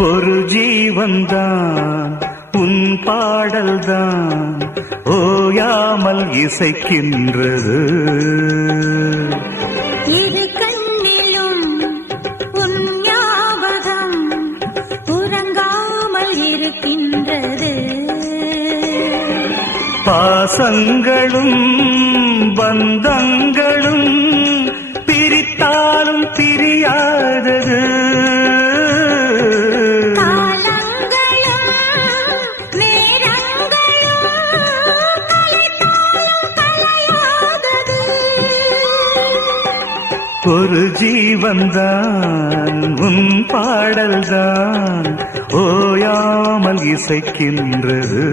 ஒரு ஜீவன்தான் உன் பாடல்தான் ஓயாமல் இசைக்கின்றது. இரு கண்ணிலும் உன் ஞாபகம் உறங்காமல் இருக்கின்றது. பாசங்களும் பந்தங்களும் பிரித்தாலும் பிரியாதது. ஒரு ஜீவன்தான் உன் பாடல்தான் ஓயாமல் இசைக்கின்றது.